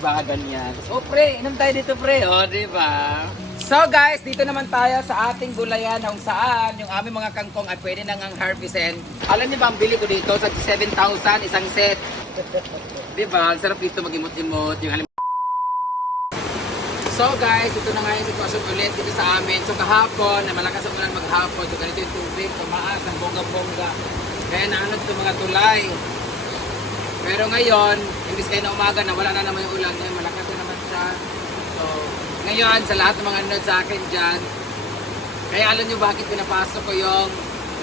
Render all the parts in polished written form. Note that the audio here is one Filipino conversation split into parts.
ba? Ganyan. O pre, inom tayo dito pre. O, di ba? So guys, dito naman tayo sa ating gulayan kung saan yung aming mga kangkong ay pwede nang ang harvestin. Alam niyo ba ang bili ko dito sa 7,000 isang set? Di ba? Ang sarap dito mag-imot-imot. Yung So guys, ito na nga yung sitwasyon ulit dito sa amin. So kahapon, na malakas ang ulan maghapon. So ganito yung tubig, tumaas, ang bongga-bongga. Kaya naanod itong mga tulay. Pero ngayon, imbis kayo na umaga na wala na naman yung ulan, ngayon malakas na naman siya. So ngayon, sa lahat ng mga nanood sa akin dyan, kaya alam nyo bakit pinapasok ko yung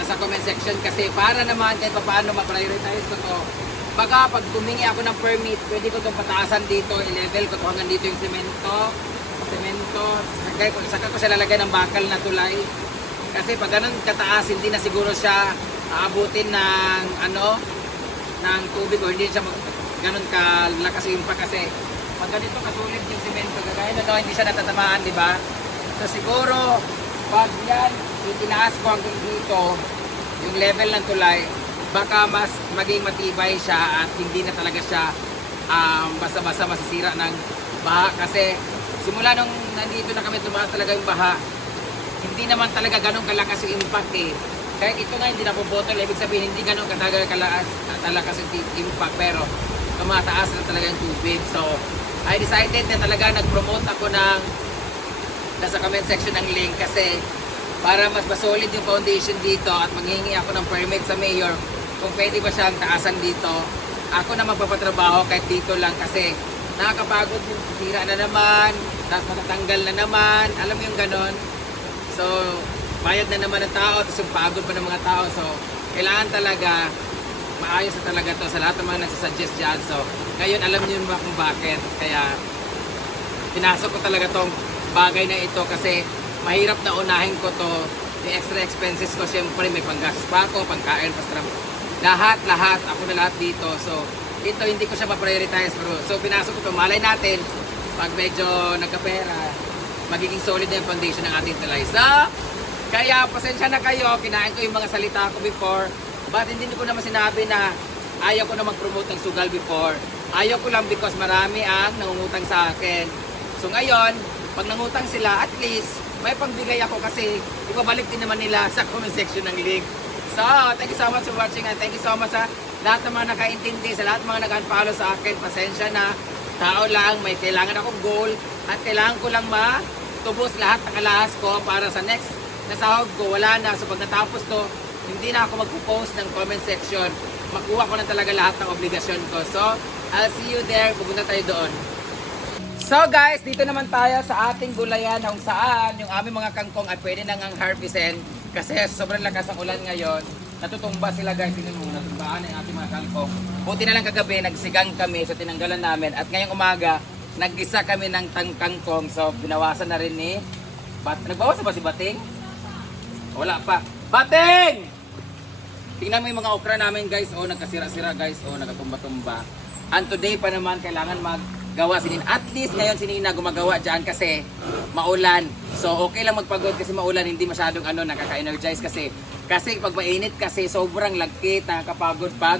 nasa comment section kasi para naman kahit paano ma-prioritize ko to. Baga, pag humingi ako ng permit, pwede ko itong pataasan dito, i-level ko ito hanggang dito yung semento, saka ko siya lalagay ng bakal na tulay. Kasi pag ganun kataas, hindi na siguro siya aabutin ng ng tubig o hindi siya ganun kalakas yung impact kasi pag ganito kasulit yung semento, kagaya na hindi siya natatamaan, di ba? So siguro, pag yan, itinaas ko hanggang dito, yung level ng tulay, baka mas maging matibay siya at hindi na talaga siya basta-basta masisira ng baha kasi simula nung nandito na kami tumaas talaga yung baha, hindi naman talaga ganun kalakas yung impact eh. Kahit ito nga hindi na puputol, ibig sabihin hindi ganun kalakas yung impact pero tumataas na talaga yung tubig. So, I decided na talaga nag-promote ako ng nasa comment section ng link kasi para mas masolid yung foundation dito at maghihingi ako ng permit sa mayor kung pwede ba siyang taasan dito. Ako na magpapatrabaho kahit dito lang kasi nakakapagod yung tira na naman, tapos matatanggal na naman, alam mo yung ganon. So, bayad na naman ng tao, tapos yung pagod pa ng mga tao. So, kailangan talaga, maayos na talaga to sa lahat ng mga nagsasuggest dyan. So, ngayon alam niyo ba kung bakit. Kaya, pinasok ko talaga tong bagay na ito kasi mahirap na unahin ko to. Yung extra expenses ko, syempre may panggastos pa ako, pangkain, lahat, ako na lahat dito. So, ito hindi ko siya ma-prioritize bro. So, pinasok ko ito, malay natin, pag medyo nagkapera, magiging solid na yung foundation ng ating tulay. So, kaya pasensya na kayo, kinain ko yung mga salita ko before, but hindi ko naman sinabi na ayaw ko na mag-promote ng sugal before. Ayaw ko lang because marami ang nangungutang sa akin. So, ngayon, pag nangutang sila, at least, may pangbigay ako kasi ibabalik din naman nila sa comment section ng link. So, thank you so much for watching and thank you so much sa lahat ng mga nakaintindi, sa lahat ng mga nag-unfollow sa akin. Pasensya na, tao lang, may kailangan akong goal at kailangan ko lang matubos lahat ng alahas ko para sa next na sahod ko. Wala na. So, pag natapos to, hindi na ako magpo-post ng comment section. Makuha ko na talaga lahat ng obligasyon ko. So, I'll see you there. Pupunta tayo doon. So guys, dito naman tayo sa ating gulayan kung saan yung aming mga kangkong ay pwede nang ang harvestin kasi sobrang lakas ang ulan ngayon. Natutumba sila guys, tingnan mo, natumbaan ang ating mga kangkong. Buti na lang kagabi, nagsigang kami, so tinanggalan namin. At ngayong umaga, naggisa kami ng kangkong. So binawasan na rin ni nagbawas na ba si Bating? Wala pa. Bating! Tingnan mo yung mga okra namin guys, nagkasira-sira guys, nagatumba-tumba. And today pa naman, kailangan gawa si Nina. At least ngayon si Nina gumagawa dyan kasi maulan. So okay lang magpagod kasi maulan, hindi masyadong nakaka-energize kasi pag mainit kasi sobrang lagkit, nakakapagod pag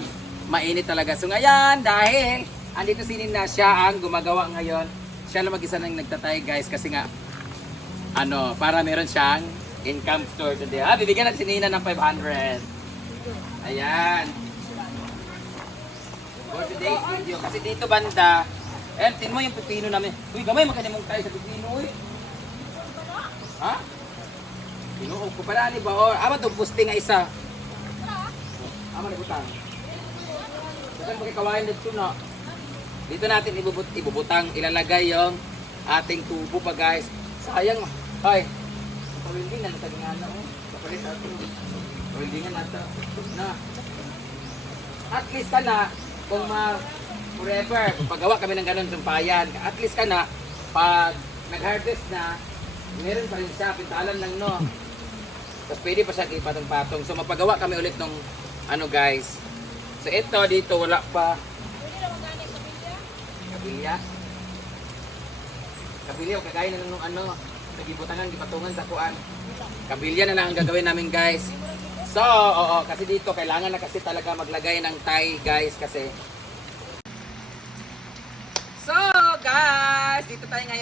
mainit talaga. So ngayon dahil andito si Nina, siya ang gumagawa ngayon. Siya lang mag-isa nang nagtatay guys kasi nga para meron siyang income store today. Bibigyan natin si Nina ng 500. Ayan. For today's video kasi dito banda tin mo yung pipino namin. Uy, gamay magkanyamong tayo sa pipino, uy. Ha? Pinuog ko pala ni ba? Ama itong puste nga isa. Ama na butang. Saan magkikawain dito na? Dito natin ibubutang, ilalagay yung ating tubo pa guys. Sayang. Ay. Pawildingan natin nga na. Kapalit natin. Pawildingan natin. Na. At least ka na, kung forever, paggawa kami ng ganun sumpayan. At least ka na, pag nag-harvest na, meron pa rin siya, pintalan lang no. Tapos pwede pa siya ipatong-patong. So mapagawa kami ulit ng guys. So ito dito wala pa. Pwede na magkano Kabilya? Kabilya o kagaya na nung nagibutangan, gipatungan sa kuan. Kabilya na lang ang gagawin namin guys. So, kasi dito kailangan na kasi talaga maglagay ng tie guys kasi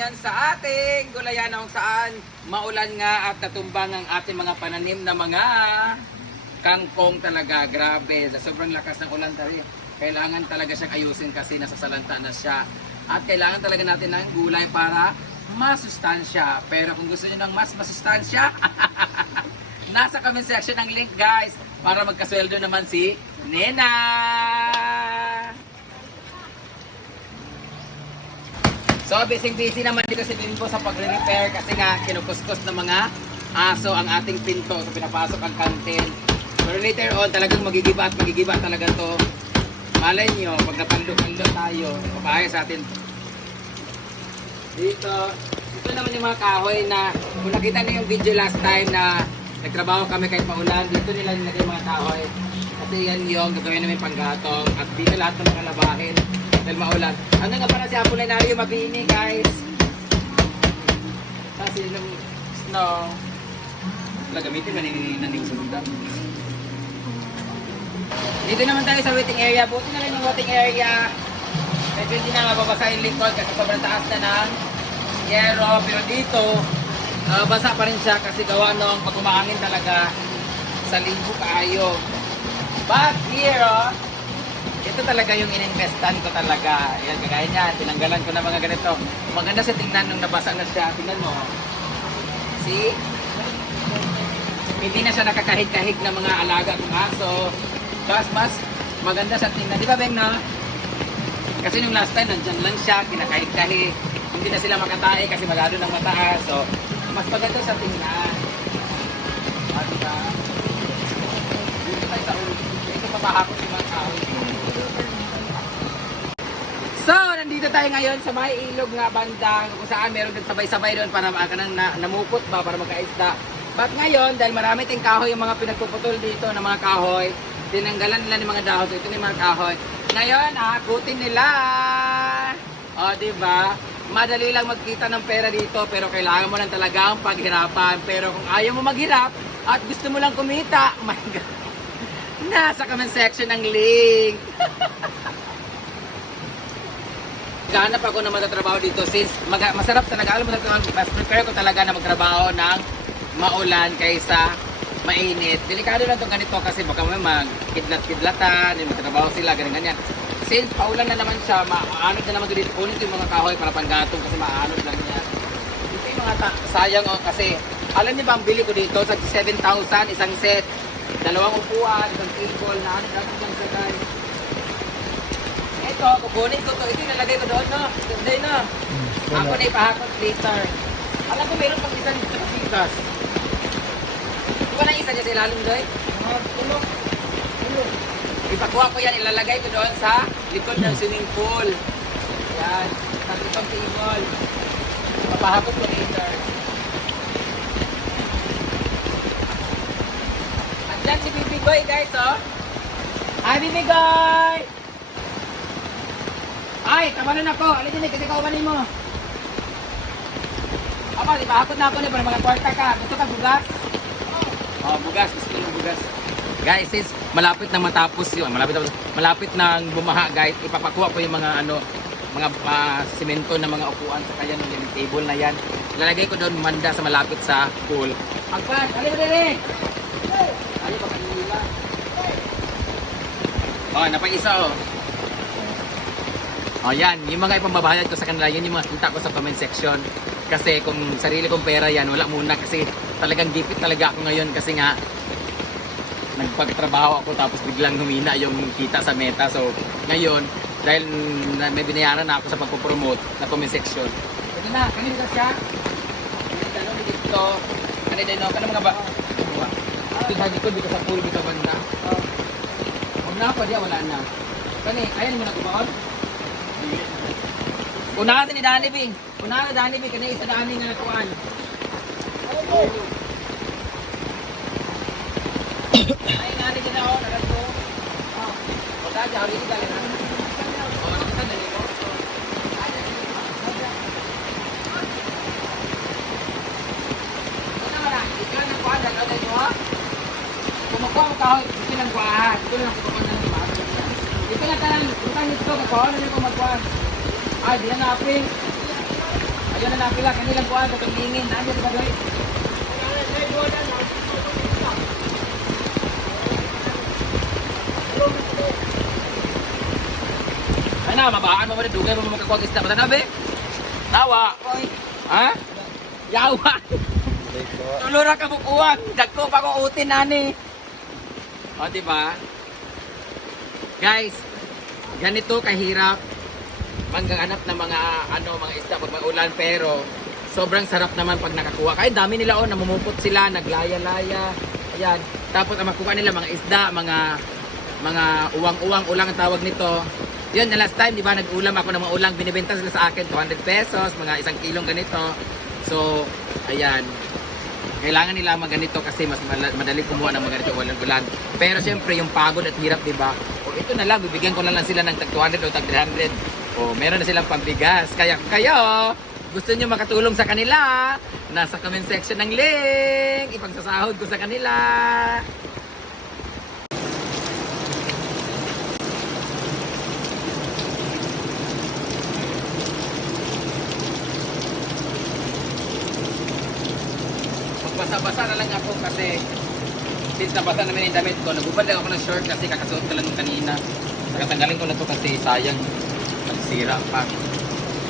ngayon sa ating gulayan kung saan maulan nga at natumbang ang ating mga pananim na mga kangkong talaga. Grabe, sobrang lakas ng ulan tari. Kailangan talaga siyang ayusin kasi nasasalanta na siya. At kailangan talaga natin ng gulay para masustansya. Pero kung gusto niyo ng mas masustansya, nasa comment section ang link guys para magkasweldo naman si Nena. So busy naman dito si Bimbo sa pagre-repair kasi nga kinukuskus ng mga aso ang ating pinto. So pinapasok ang kantin. Pero later on talagang magigiba talaga to. Malay nyo, pag napando-pando tayo, papaya sa atin. Dito, ito naman yung mga kahoy na kung nakita niyo yung video last time na nagtrabaho kami kahit paulan, dito nila nilagay yung mga kahoy. Kasi yan yung gagawin namin panggatong at dito lahat ng mga labahin dahil maulan. Ano nga para si Apolinario mabini guys? Kasi yung snow, wala gamitin manininig sundan. Dito naman tayo sa waiting area. Buti na rin yung waiting area. Medyo hindi na mababasa yung lingkod kasi sobrang taas na ng yero. Pero dito, basa pa rin siya kasi gawa nung pag umahangin talaga sa linggo kaayo. But here, ito talaga yung ininvestan ko talaga. Yan, kagaya niya. Tinanggalan ko na mga ganito. Maganda siya tingnan nung nabasa na siya. Tingnan mo. See? Hindi na siya nakakahig-kahig na mga alaga kong aso. Mas maganda siya tingnan. Di ba, Beng, no? Kasi nung last time, nandyan lang siya, kinakahig-kahig. Hindi na sila makatae kasi malado ng mataas. So, mas maganda siya tingnan. Diba? Dito tayo sa ulo. Ito papahapon si mga kahoy. So, nandito tayo ngayon sa may ilog nga bandang kung saan meron nagsabay-sabay doon para namupot ba, para magkaisda. But ngayon, dahil marami tayong kahoy yung mga pinagpuputol dito ng mga kahoy, tinanggalan nila ng mga dahon. So, ito yung mga kahoy. Ngayon, kutin nila. O, diba? Madali lang magkita ng pera dito, pero kailangan mo lang talaga ang paghirapan. Pero kung ayaw mo maghirap at gusto mo lang kumita, oh my God, nasa comment section ng link. Ganap ako na magtatrabaho dito since masarap talaga. Alam mo, mas prepare ko talaga na magtrabaho ng maulan kaysa mainit. Delikado lang itong ganito kasi baka may magkidlat-kidlatan, magtrabaho sila, ganyan-ganyan. Since paulan na naman siya, maanod na naman dito. Ulit yung mga kahoy para panggatong kasi maanod lang yan. Ito yung mga sayang kasi alam niyo ba ang bili ko dito sa 7,000 isang set. Dalawang upuan, isang table, na ano lang sa guys. Ito, kukunin ko to. Ito yung nalagay ko doon, no? Today, no? Ako na ipahakot later. Alam ko mayroon pang isa dito sa pitas. Di ba na isa dyan sa ilalim doon? Tulog. Ipakuha ko yan, ilalagay ko doon sa likod ng swimming pool. Yan, sa itong table. Papahakot ko later. Andyan si Bibigoy guys, oh. Hi Bibigoy! Ay, tawanan ako. Alin din, kasi kaumanin mo. Apa, di ba? Hakot na ako niya para mga kwarta ka. Gusto ka bugas? Oh, bugas. Gusto ko ng bugas. Guys, since malapit na matapos yun, malapit nang bumaha guys, ipapakuha ko yung mga mga simento na mga upuan sa kanya ng living table na yan. Ilalagay ko doon manda sa malapit sa pool. Agpan, alin mo din eh! Alin pa kanila. Oh, napaisa oh. Oh, yan. Yung mga ipambabayad ko sa kanila, yun yung mga kita ko sa comment section. Kasi kung sarili kong pera yan, wala muna. Kasi talagang gipit talaga ako ngayon. Kasi nga, nagpagtrabaho ako tapos biglang humina yung kita sa Meta. So, ngayon, dahil may binayaran na ako sa pagpupromote na comment section. Ito na, kanina siya. Kanina dito. Kanina dito. Kanina mga ba? Ito sa likod, dito sa pool, dito banda. Huwag na pa diya, wala na. Kanina, ayan mo na kumaon. Unahan ni Dani Bing. Unahan ni Dani Bing. Kaya isa Dani nga natuan. Ay, Dani din ako. Nagato. O, dati, hawin ka lang. O, nakita na nito. Ito na, ito na kuha. Dalaw na ito, ha? Kumakuha mo kahoy. Ito lang kuha. Ito lang kuha na ng bata. Ito na talang. Utang nito. Kuha na nito kumakuha. Ay, di na napin. Yan na napila, kanilang kuhaan sa paglingin. Nandiyan ba doy? Ay na, mabaan mo ba dugay mo magkakuha isda ba na be? Tawa. Ha? Yawa. Tulura ka bukuan. Dagko pa ko utin ani. O diba? Guys, ganito kahirap manggahanap ng mga mga isda pag maulan, pero sobrang sarap naman pag nakakuha. Kaya dami nila namumupot sila, naglaya-laya. Ayan. Tapos ang makuha nila mga isda, mga uwang-uwang, ulang ang tawag nito. Yun, na last time, di ba, nag-ulam ako ng mga ulang, binibenta sila sa akin, 200 pesos, mga 1 kilong ganito. So, ayan. Kailangan nila ganito kasi mas madali kumuha ng mga ganito ulan-ulan. Pero syempre, yung pagod at hirap, di ba? O ito na lang, bibigyan ko na lang sila ng tag 200 o tag 300. O meron na silang pambigas. Kaya kayo, gusto nyo makatulong sa kanila, nasa comment section ng link, ipagsasahod ko sa kanila. Basa-basa na lang ako kasi since nabasa naman yung damit ko, nagubad lang ako ng short kasi kakasuot ko lang kanina. Nakatanggalin ko na to kasi sayang, nagsira pa.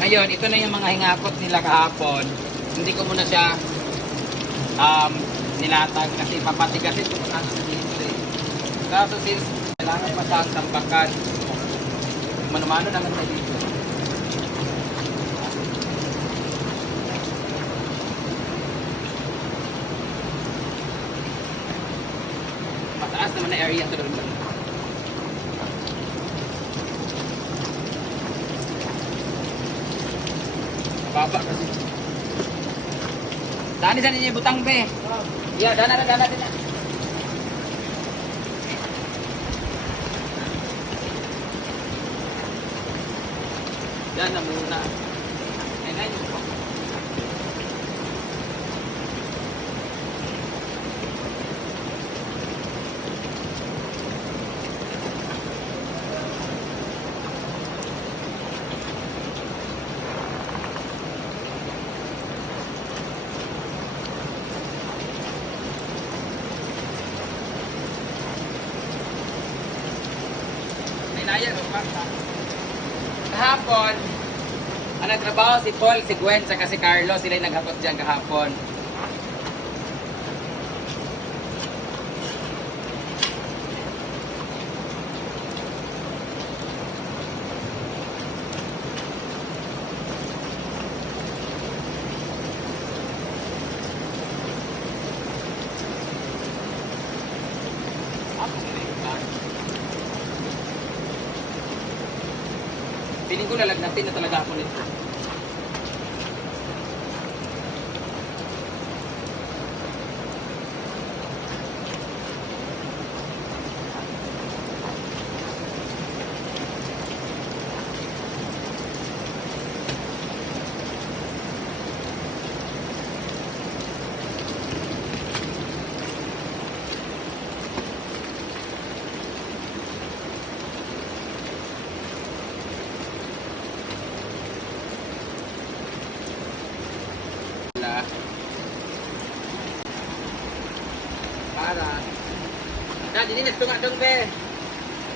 Ngayon, ito na yung mga hingakot nila kahapon. Hindi ko muna siya nilatag kasi papatigasin ko pa dito eh. Kaso since kailangan pa siyang tambakan, mano-mano naman tayo dito. Mataas naman na area ito doon. Baba kasi. Dani sa ninyo butang be. Yeah, dana din na. Yan na muna. Ayun po. Kahapon, ang nagtrabaho si Paul, si Gwen, saka si Carlos, sila yung naghakot dyan kahapon. Piling ko lalagnatin na talaga ako nito. Para. Dad, ini nagtunga dong be.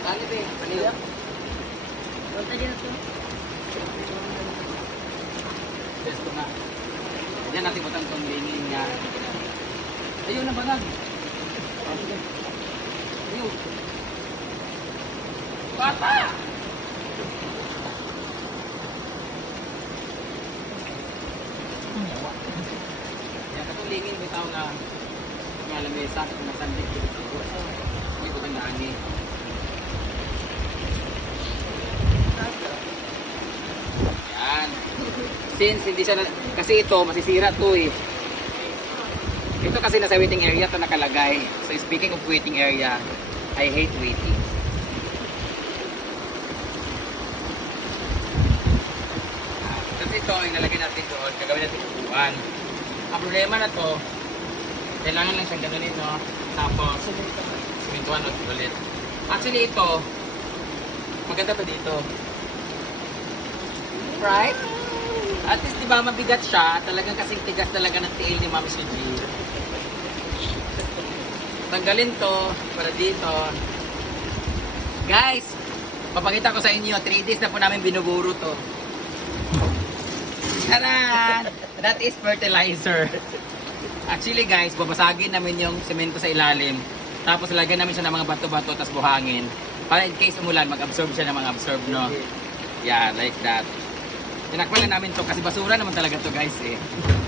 Kali be, kanila. Wala din ito. Best tunga. Diyan natin butang tong lingin niya. Ayun na banag. Ayun. Bata! Yan, katong lingin bitaw na lamesa kung matandig dito. Hindi ko tandaan eh. Yan. Since hindi siya kasi ito masisira to eh. Ito kasi nasa waiting area to nakalagay. So speaking of waiting area, I hate waiting. Kasi ito ang nalagay natin doon, gagawin natin upuan. Ang problema na to, kailangan lang siyang ganunin, no? Tapos, simintuan ulit. Actually, ito, maganda pa dito. Right? At least, di ba, mabigat siya. Talagang kasing tigas talaga ng tiil ni Ma'am si G. Tanggalin to para dito. Guys, papakita ko sa inyo, 3 days na po namin binuburo to. Taran! That is fertilizer. Actually guys, babasagin namin yung semento sa ilalim. Tapos lagyan namin siya ng mga bato-bato tapos buhangin. Para in case umulan, mag-absorb siya ng mga absorb, no? Yeah, like that. Tinakpan na namin to kasi basura naman talaga to guys eh.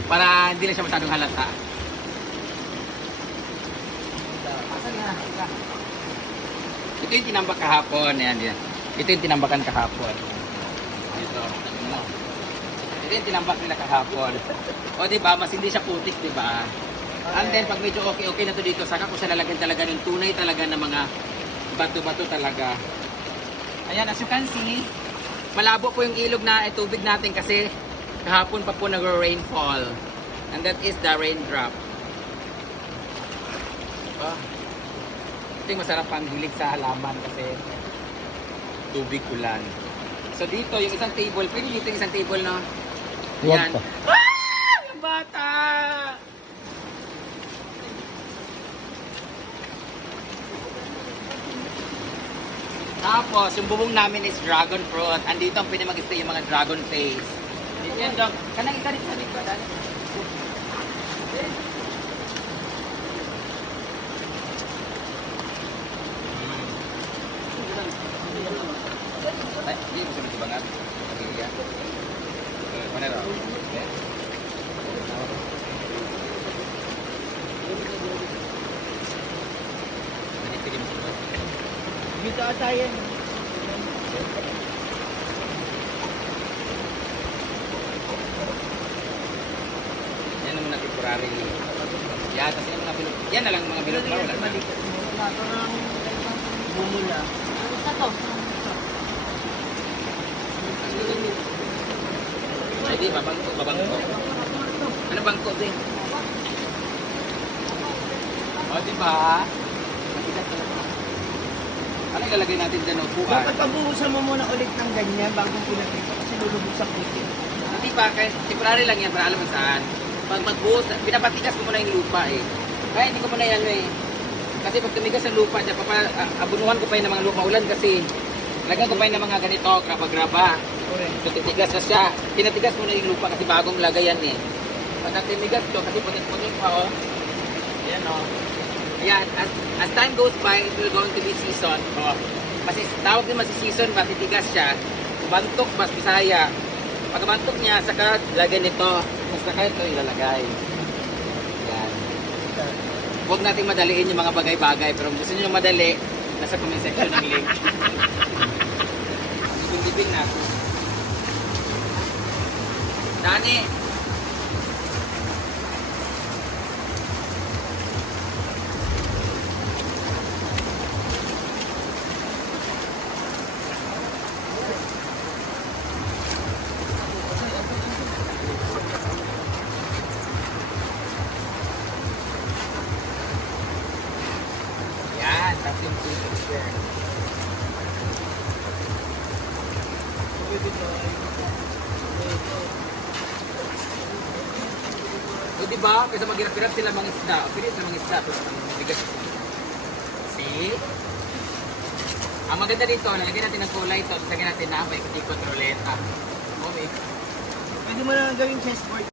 Para hindi na siya masyadong halata. Ito yung tinambak kahapon. Ayan, yan. Ito yung tinambakan kahapon. Ito. Ito yung tinambak nila kahapon. O diba, mas hindi siya putik, diba? And then, pag medyo okay na to dito, saka ko siya lalagyan talaga ng tunay talaga ng mga bato-bato talaga. Ayan, as you can see, malabo po yung ilog na tubig natin kasi kahapon pa po nag-rainfall. And that is the raindrop. Oh. Ito yung masarap pang hilig sa halaman kasi tubig ulan. So dito, yung isang table, pwede dito yung isang table, no? Ayan. Ah! Yung bata! Tapos, yung bubong namin is dragon fruit. Andito ang pwede mag-stay yung mga dragon face. Yan, Dok. Kanang isa rin sa dito, dali. Ay, hindi mo sabi bangat. Okay, yan. Mana raw? Dito ata yan. Yan naman na temporary. Yan, tapos yan mga bilog. Yan na lang mga bilog. Wala na. Parang bumula. Isa to. Ay, di, babangko. Ano bangko, di? O, diba? Matigas talaga. Ano ilalagay natin dyan, upuan? Dapat pabuhusan mo muna ulit ng ganyan bago pinagkita kasi lulubog sa puti. Hindi pa, kahit temporary lang yan para alam mo saan. Pag magbuhos, pinapatigas ko muna yung lupa eh. Kaya hindi ko muna yan eh. Kasi pag tumigas ang lupa, abunuhan ko pa yun ng mga lupa ulan kasi lagyan ko pa yun ng mga ganito, graba-graba. So titigas na siya. Pinatigas mo na yung lupa kasi bagong lagay yan eh. Pag natimigas ko, kasi punit-punit pa oh. Ayan oh. Ayan, as time goes by, it will going to be season. Oh. Kasi tawag din si season, matitigas siya. Bantok, mas bisaya. Pag bantok niya, saka lagyan nito. Saka ito ilalagay. Ayan. Huwag nating madaliin yung mga bagay-bagay. Pero kung gusto nyo madali, nasa comment section ng link. Ibig na. Dani! Yan, that's yung picture. O diba, kaysa maghirap-hirap sila mga isda. O pwede sila mga isda. Pero ang bigas. See? Ang maganda dito, nalagyan natin ng kulay ito. Lagyan natin na may ikot ruleta. Okay. Pwede mo na gawing chessboard.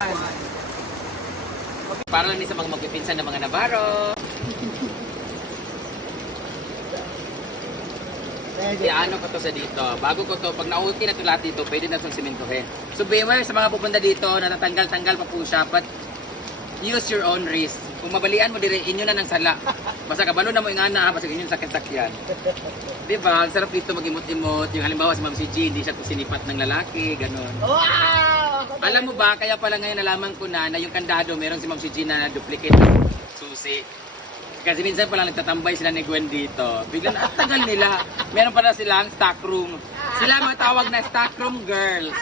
Para lang din sa mga magpipinsan ng mga Navarro. Ano ko to sa dito. Bago ko to, pag nauwi na ito lahat dito, pwede na itong simentohin. So beware sa mga pupunta dito, natatanggal-tanggal pa po siya. But use your own risk. Kung mabalian mo, dire inyo na ng sala. Basta kabalo na mo yung ana, basta inyo sakit-sakyan. Diba? Ang sarap dito mag-imot-imot. Yung halimbawa si Ma'am si G, hindi siya sinipat ng lalaki, ganun. Wow! Alam mo ba, kaya pala ngayon nalaman ko na yung kandado, meron si Ma'am si G na duplicate susi. Kasi minsan pala nagtatambay sila ni Gwen dito. Biglang at tagal nila. Meron pala silang stock room. Sila mga tawag na stock room girls.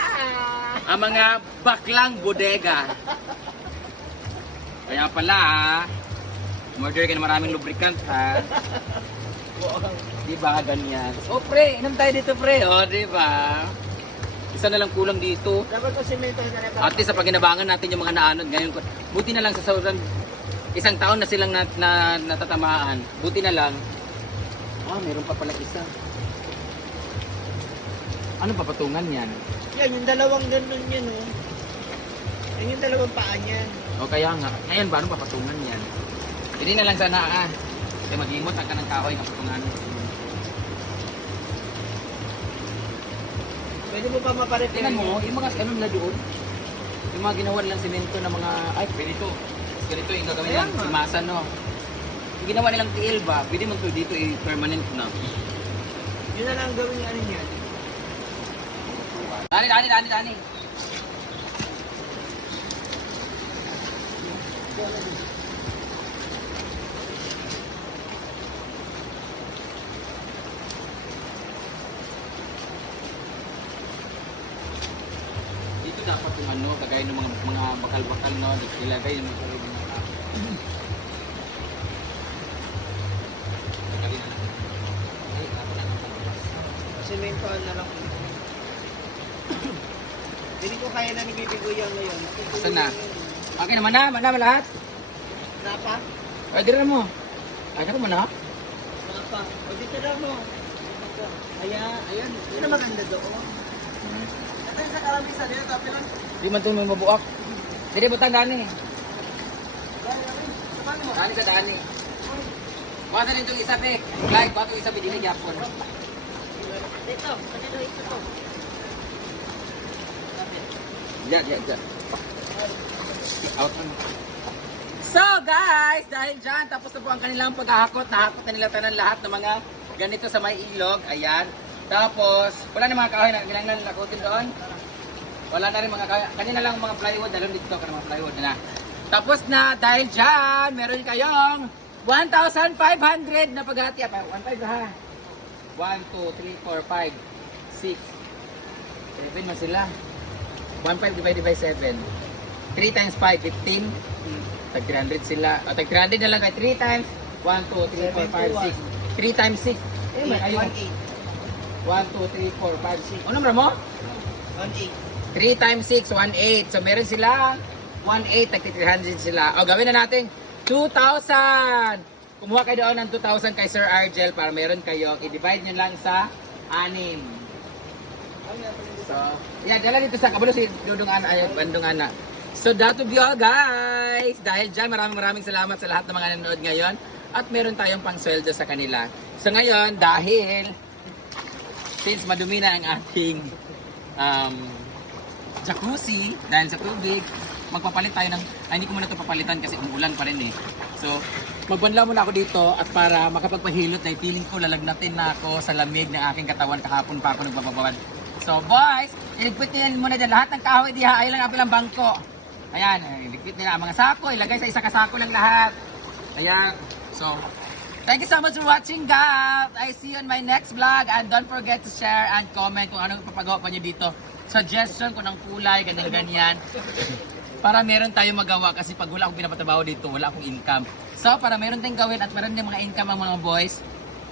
Ang mga baklang bodega. Kaya pala murder ka na maraming lubricant ha. Di ba ganyan? Oh pre, inom tayo dito pre. Oh, di ba? Isa na lang kulang dito. Dapat ko simento na At least sa paginabangan natin yung mga naanod ngayon. Buti na lang sa sobrang isang taon na silang natatamaan. Buti na lang. Meron pa pala isa. Ano papatungan yan? Yan, yung dalawang ganun yan, oh. Yan yung dalawang paa niyan. O kaya nga. Ngayon ba, ano papatungan yan? Hindi na lang sana Kasi mag-imot ang kanang kahoy ng patungan. Pwede mo pa maparepair. Tingnan mo, yung mga ano nila doon. Yung mga ginawa nilang simento na mga, pwede to. Ganito yung gagawin Kaya yan, nga. simasan no. Yung ginawa nilang tiil ba, pwede mo to dito permanent na. Yun na lang gawin yung ano niyan. Dani. Dito dapat yung ano, kagaya ng mga bakal-bakal no, ilagay yung mga sarili ng tao. Tagalin na natin. Ay, dapat na natin. Simentoan na lang. Hindi ko kaya na ni Bibi Kuya ngayon. Saan na? Okay naman na, lahat. Napa? Ay, dira mo. Ay, naku mo na. Napa? O dito na mo. Ayan. Yun ang maganda doon. Ito yung sa karamisa nila, tapi lang. Di man ito may mabuak. Dili butang dani. Dani sa dani. Wala na itong isa, Pek. Like, bato isa, bidili yapon. Dito, isa to. Diyan. Out on. So guys, dahil dyan, tapos na po ang kanilang paghahakot. Nahakot na nila tanan lahat ng mga ganito sa may ilog. Ayan. Tapos, wala na mga kahoy na kailangan lakutin doon. Wala na rin mga kahoy. Kanina lang mga plywood. Dalawang dito ka ng mga plywood na. Tapos na, dahil dyan, meron kayong 1,500 na paghati. 1,500 ha. 1, 2, 3, 4, 5, 6, 7 man sila. 1,500 divided by 7. 3 times 5, 15. Tag 300 sila. O, tag 300 na lang kayo. 3 times 1, 2, 3, 4, 5, 6. 3 times 6. Eh, may ayun. 1, 2, 3, 4, 5, 6. Ano naman mo? 1,800. 3 times 6, 1,800. So, meron sila 1,800, tag 300 sila. O, gawin na natin 2,000. Kumuha kayo doon ng 2,000 kay Sir Argel para meron kayo. I-divide nyo lang sa 6. So, yan, dala dito sa kabalo si Dudong Ana, ay Bandong Ana. So, that would be all guys. Dahil dyan, maraming salamat sa lahat ng mga nanonood ngayon. At meron tayong pangsweldo sa kanila. So, ngayon, dahil since madumi na ang ating jacuzzi, dahil sa tubig, magpapalit tayo ng, hindi ko muna ito papalitan kasi umuulan pa rin eh. So, magbanlaw muna ako dito at para makapagpahilot ay feeling ko lalagnatin na ako sa lamig ng aking katawan. Kahapon pa ako nagbababad. So boys, iligpit nila muna dyan. Lahat ng kahoy diha ay lang apilang bangko. Ayan, iligpit nila ang mga sako. Ilagay sa isa kasako lang lahat. Ayan. So, thank you so much for watching guys. I see you in my next vlog. And don't forget to share and comment kung anong papagawa pa nyo dito. Suggestion kung ng kulay, ganyan. Para meron tayong magawa kasi pag wala akong pinapatabaho dito, wala akong income. So, para meron tayong gawin at meron tayong mga income ang mga boys,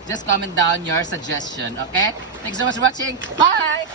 just comment down your suggestion, okay? Thanks so much for watching. Bye!